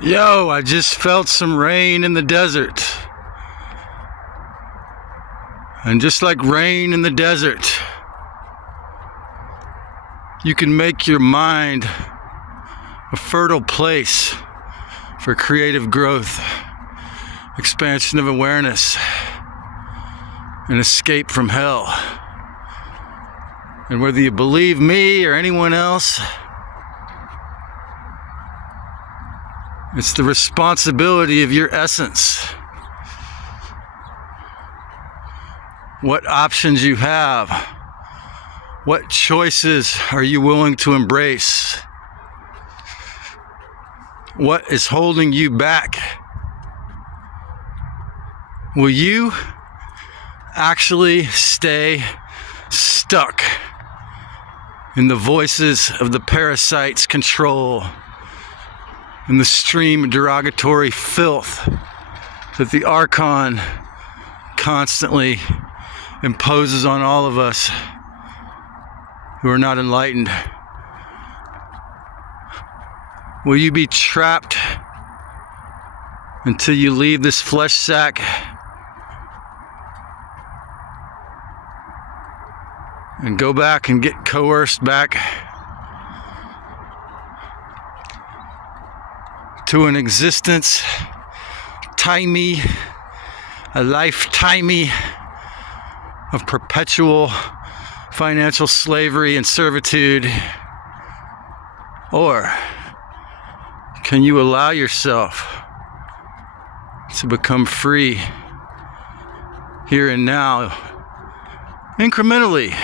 Yo, I just felt some rain in the desert. And just like rain in the desert, you can make your mind a fertile place for creative growth, expansion of awareness, and escape from hell. And whether you believe me or anyone else, it's the responsibility of your essence. What options you have. What choices are you willing to embrace? What is holding you back? Will you actually stay stuck in the voices of the parasite's control, in the stream of derogatory filth that the Archon constantly imposes on all of us who are not enlightened? Will you be trapped until you leave this flesh sack and go back and get coerced back to an existence, a lifetime of perpetual financial slavery and servitude? Or can you allow yourself to become free here and now, incrementally,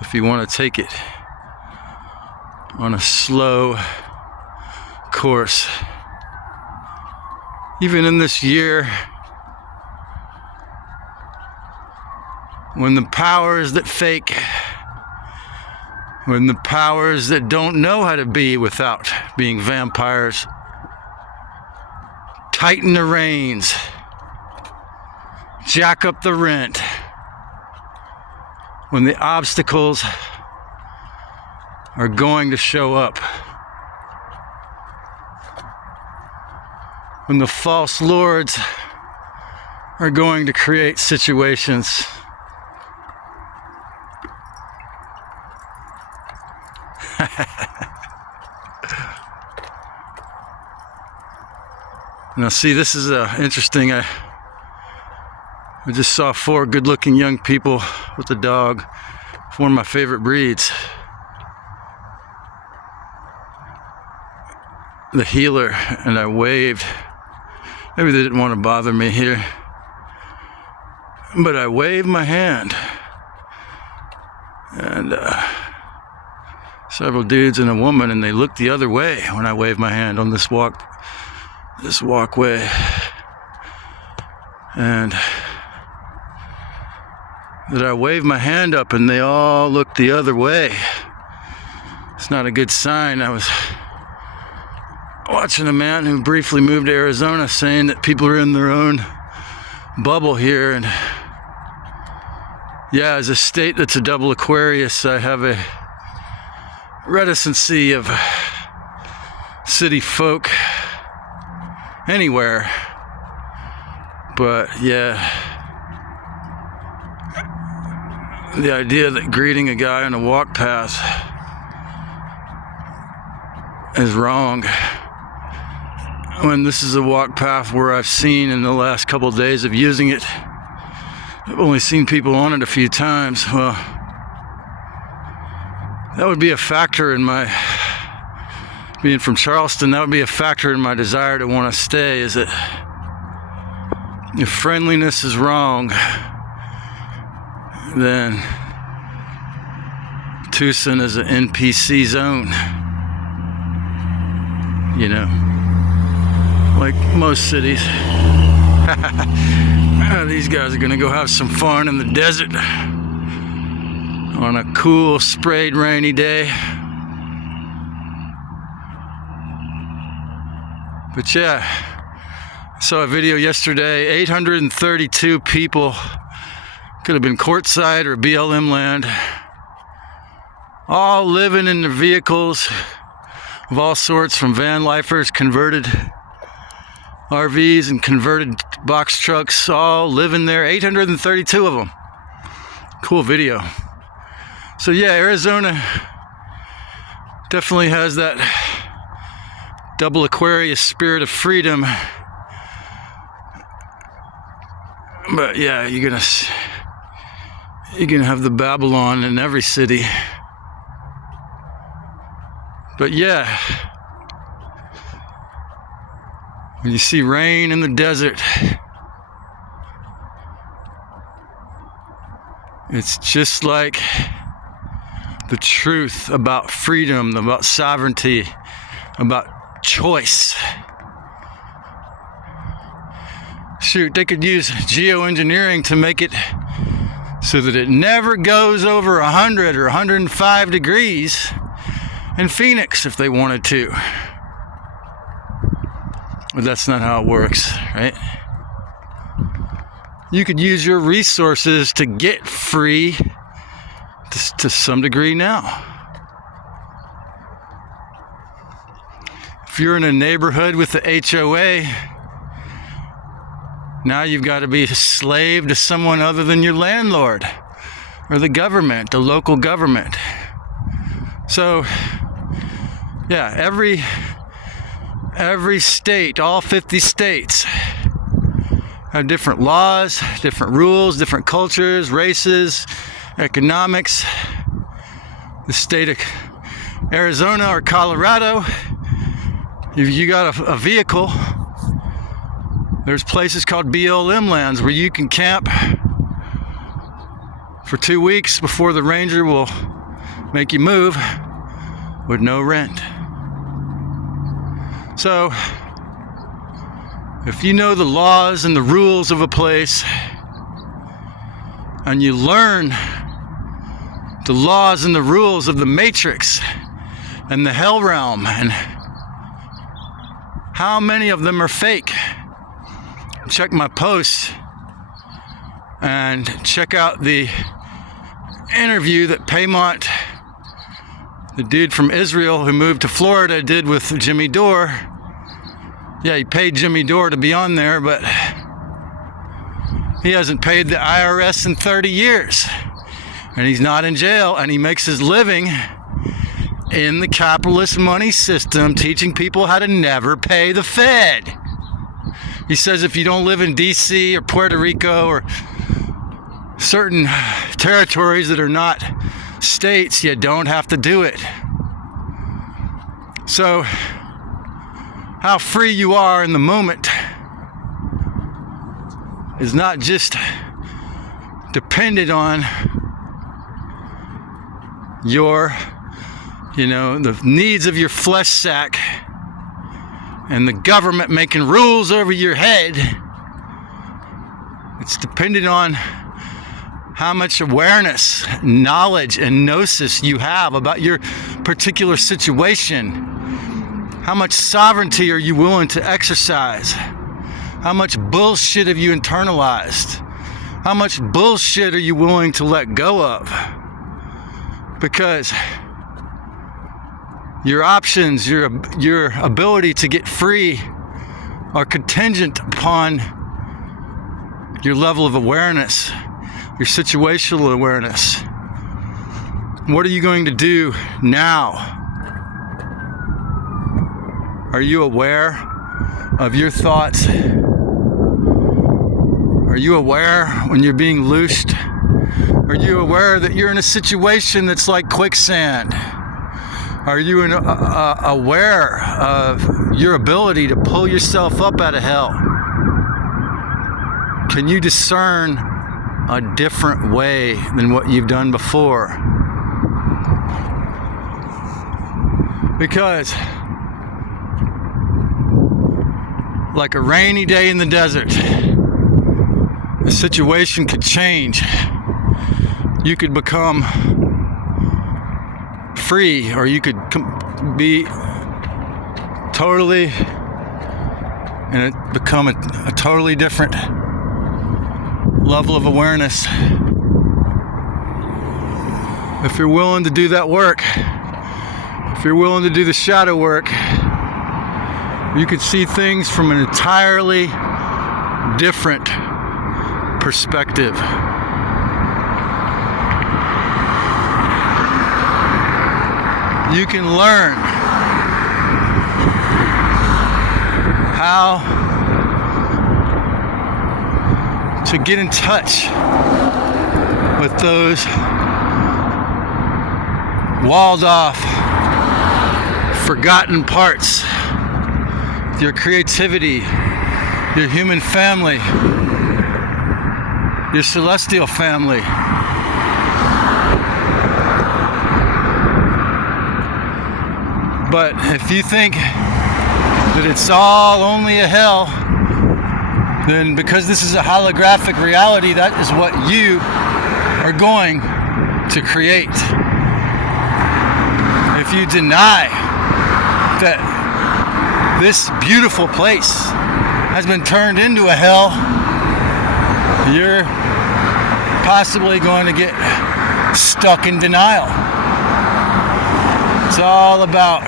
if you want to take it on a slow course? Even in this year, when the powers that fake, when the powers that don't know how to be without being vampires tighten the reins, jack up the rent, when the obstacles are going to show up, when the false lords are going to create situations now see, this is interesting. I just saw 4 good-looking young people with a dog, one of my favorite breeds, the healer, and I waved. Maybe they didn't want to bother me here, but I waved my hand, and several dudes and a woman, and they looked the other way when I waved my hand on this walkway, and that I waved my hand up and they all looked the other way. It's not a good sign. I was watching a man who briefly moved to Arizona saying that people are in their own bubble here, and yeah, as a state that's a double Aquarius, I have a reticency of city folk anywhere. But yeah, the idea that greeting a guy on a walk path is wrong, when this is a walk path where I've seen in the last couple of days of using it, I've only seen people on it a few times. Well, that would be a factor in my, being from Charleston, that would be a factor in my desire to want to stay, is that if friendliness is wrong, then Tucson is an NPC zone, you know, like most cities. These guys are gonna go have some fun in the desert on a cool, sprayed, rainy day. But yeah, I saw a video yesterday, 832 people, could have been courtside or BLM land, all living in their vehicles, of all sorts, from van lifers, converted RVs, and converted box trucks, all living there. 832 of them. Cool video. So yeah, Arizona definitely has that double Aquarius spirit of freedom. But yeah, you're gonna have the Babylon in every city. But yeah, when you see rain in the desert, it's just like the truth about freedom, about sovereignty, about choice. Shoot, they could use geoengineering to make it so that it never goes over 100 or 105 degrees in Phoenix if they wanted to. But that's not how it works, right? You could use your resources to get free to some degree now. If you're in a neighborhood with the HOA, now you've got to be a slave to someone other than your landlord or the government, the local government. So, yeah, every state, all 50 states, have different laws, different rules, different cultures, races, economics. The state of Arizona or Colorado, if you got a vehicle, there's places called BLM lands where you can camp for 2 weeks before the ranger will make you move with no rent. So, if you know the laws and the rules of a place, and you learn the laws and the rules of the Matrix and the Hell Realm, and how many of them are fake, check my post and check out the interview that Paymont, the dude from Israel who moved to Florida, did with Jimmy Dore. Yeah, he paid Jimmy Dore to be on there, but he hasn't paid the IRS in 30 years. And he's not in jail, and he makes his living in the capitalist money system, teaching people how to never pay the Fed. He says if you don't live in DC or Puerto Rico or certain territories that are not states, you don't have to do it. So, how free you are in the moment is not just dependent on your, the needs of your flesh sack and the government making rules over your head. It's dependent on how much awareness, knowledge, and gnosis you have about your particular situation. How much sovereignty are you willing to exercise? How much bullshit have you internalized? How much bullshit are you willing to let go of? Because your options, your ability to get free are contingent upon your level of awareness, your situational awareness. What are you going to do now? Are you aware of your thoughts? Are you aware when you're being loosed? Are you aware that you're in a situation that's like quicksand? Are you aware of your ability to pull yourself up out of hell? Can you discern a different way than what you've done before? Because, like a rainy day in the desert, the situation could change. You could become free, or you could be totally, and it become a totally different level of awareness. If you're willing to do that work, if If you're willing to do the shadow work, you can see things from an entirely different perspective. You can learn how to get in touch with those walled off, forgotten parts, your creativity, your human family, your celestial family. But if you think that it's all only a hell, then because this is a holographic reality, that is what you are going to create. If you deny that this beautiful place has been turned into a hell, you're possibly going to get stuck in denial. It's all about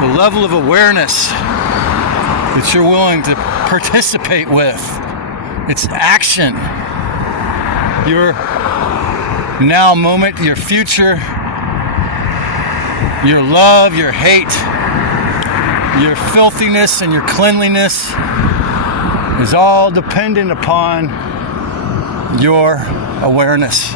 the level of awareness that you're willing to participate with. It's action. Your now moment, your future, your love, your hate, your filthiness and your cleanliness is all dependent upon your awareness.